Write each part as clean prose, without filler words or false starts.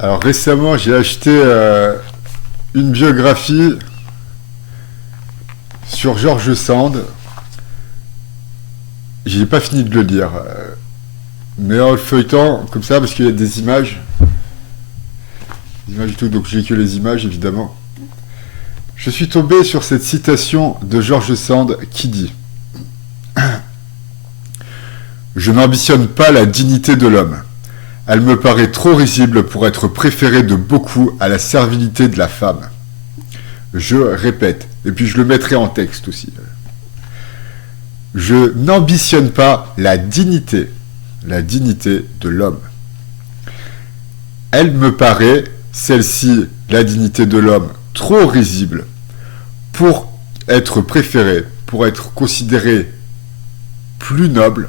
Alors récemment, j'ai acheté une biographie sur George Sand. J'ai pas fini de le lire, mais en le feuilletant comme ça, parce qu'il y a des images et tout, donc j'ai que les images évidemment. Je suis tombé sur cette citation de George Sand qui dit: Je n'ambitionne pas la dignité de l'homme. Elle me paraît trop risible pour être préférée de beaucoup à la servilité de la femme. Je répète, et puis je le mettrai en texte aussi. Je n'ambitionne pas la dignité de l'homme. Elle me paraît, celle-ci, la dignité de l'homme, trop risible pour être préférée, pour être considérée plus noble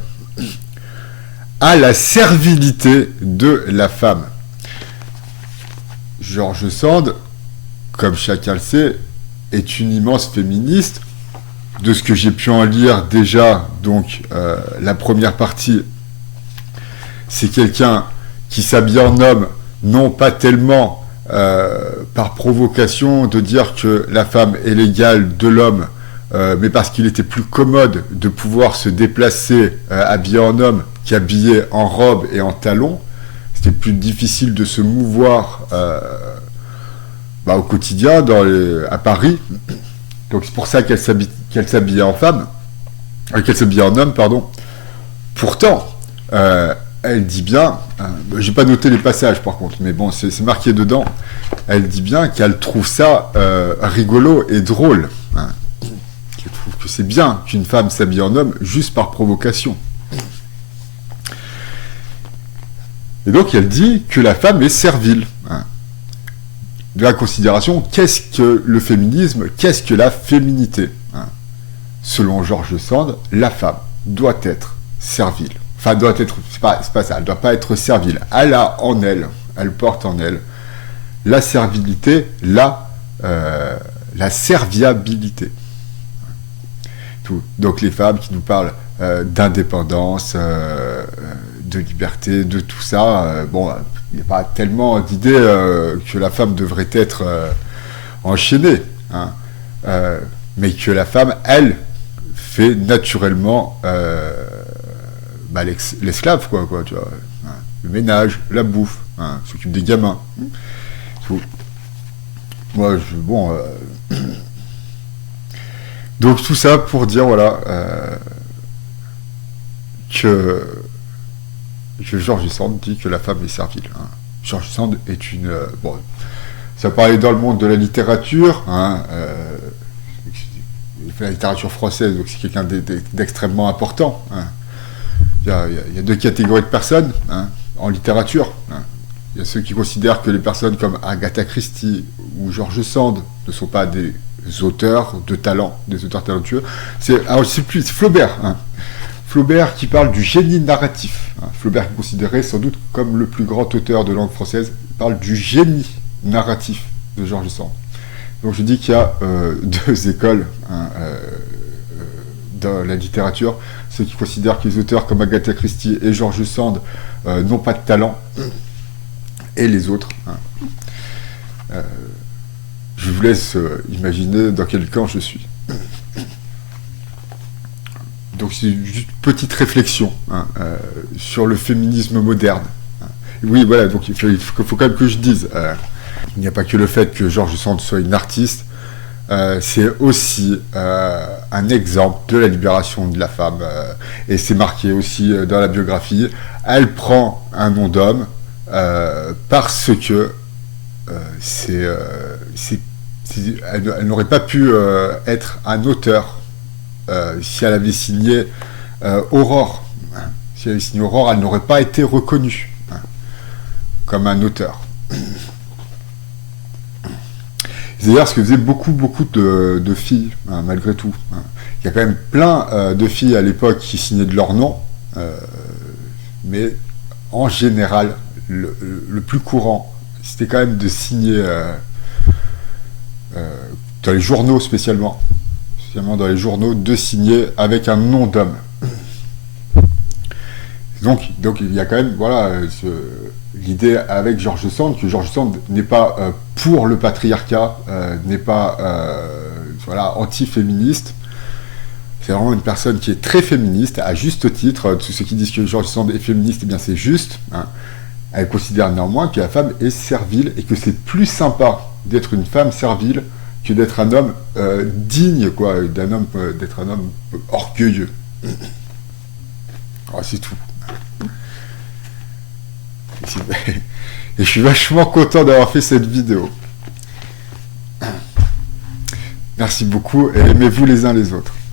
à la servilité de la femme. George Sand, comme chacun le sait, est une immense féministe. De ce que j'ai pu en lire déjà, donc la première partie, c'est quelqu'un qui s'habille en homme, non pas tellement par provocation de dire que la femme est l'égale de l'homme, mais parce qu'il était plus commode de pouvoir se déplacer habillé en homme qu'habillé en robe et en talons. C'était plus difficile de se mouvoir au quotidien à Paris. Donc c'est pour ça qu'elle s'habillait en femme, qu'elle s'habillait en homme, pardon. Pourtant, elle dit bien, j'ai pas noté les passages par contre, mais bon, c'est marqué dedans. Elle dit bien qu'elle trouve ça rigolo et drôle. Hein. Qu'elle trouve que c'est bien qu'une femme s'habille en homme juste par provocation. Et donc elle dit que la femme est servile. Hein. De la considération, qu'est-ce que le féminisme, qu'est-ce que la féminité, hein. Selon George Sand, la femme doit être servile. Enfin, doit être, c'est pas ça, elle doit pas être servile. Elle a en elle, elle porte en elle la servilité, la serviabilité. Tout. Donc les femmes qui nous parlent d'indépendance, de liberté, de tout ça, il n'y a pas tellement d'idée que la femme devrait être enchaînée, hein, mais que la femme, elle, fait naturellement l'esclave, quoi, tu vois, hein, le ménage, la bouffe, hein, s'occupe des gamins. Tout. Moi, donc tout ça pour dire, voilà, que George Sand dit que la femme est servile. Hein. George Sand est une... ça parlait dans le monde de la littérature, hein, il fait la littérature française, donc c'est quelqu'un d'extrêmement important. Hein. Il y a deux catégories de personnes, hein, en littérature. Hein. Il y a ceux qui considèrent que les personnes comme Agatha Christie ou George Sand ne sont pas des auteurs de talent, des auteurs talentueux. C'est Flaubert, hein. Flaubert qui parle du génie narratif. Hein. Flaubert est considéré sans doute comme le plus grand auteur de langue française. Il parle du génie narratif de George Sand. Donc je dis qu'il y a deux écoles, hein, dans la littérature. Ceux qui considèrent que les auteurs comme Agatha Christie et George Sand n'ont pas de talent, et les autres. Hein. Je vous laisse imaginer dans quel camp je suis. Donc c'est juste une petite réflexion, hein, sur le féminisme moderne. Hein. Oui, voilà, donc il faut quand même que je dise, il n'y a pas que le fait que George Sand soit une artiste, c'est aussi un exemple de la libération de la femme, et c'est marqué aussi dans la biographie. Elle prend un nom d'homme parce que elle n'aurait pas pu être un auteur si elle avait signé Aurore. Si elle avait signé Aurore, elle n'aurait pas été reconnue, hein, comme un auteur. C'est d'ailleurs ce que faisaient beaucoup de filles, hein, malgré tout. Hein. Il y a quand même plein de filles à l'époque qui signaient de leur nom, mais en général, le plus courant, c'était quand même de signer dans les journaux spécialement dans les journaux, de signer avec un nom d'homme. Donc il y a quand même, voilà, l'idée avec George Sand, que George Sand n'est pas pour le patriarcat, n'est pas voilà, anti-féministe. C'est vraiment une personne qui est très féministe, à juste titre. Tous ceux qui disent que George Sand est féministe, eh bien c'est juste. Hein. Elle considère néanmoins que la femme est servile et que c'est plus sympa d'être une femme servile que d'être un homme digne, quoi, d'être un homme orgueilleux. Oh, c'est tout. Et je suis vachement content d'avoir fait cette vidéo. Merci beaucoup et aimez-vous les uns les autres.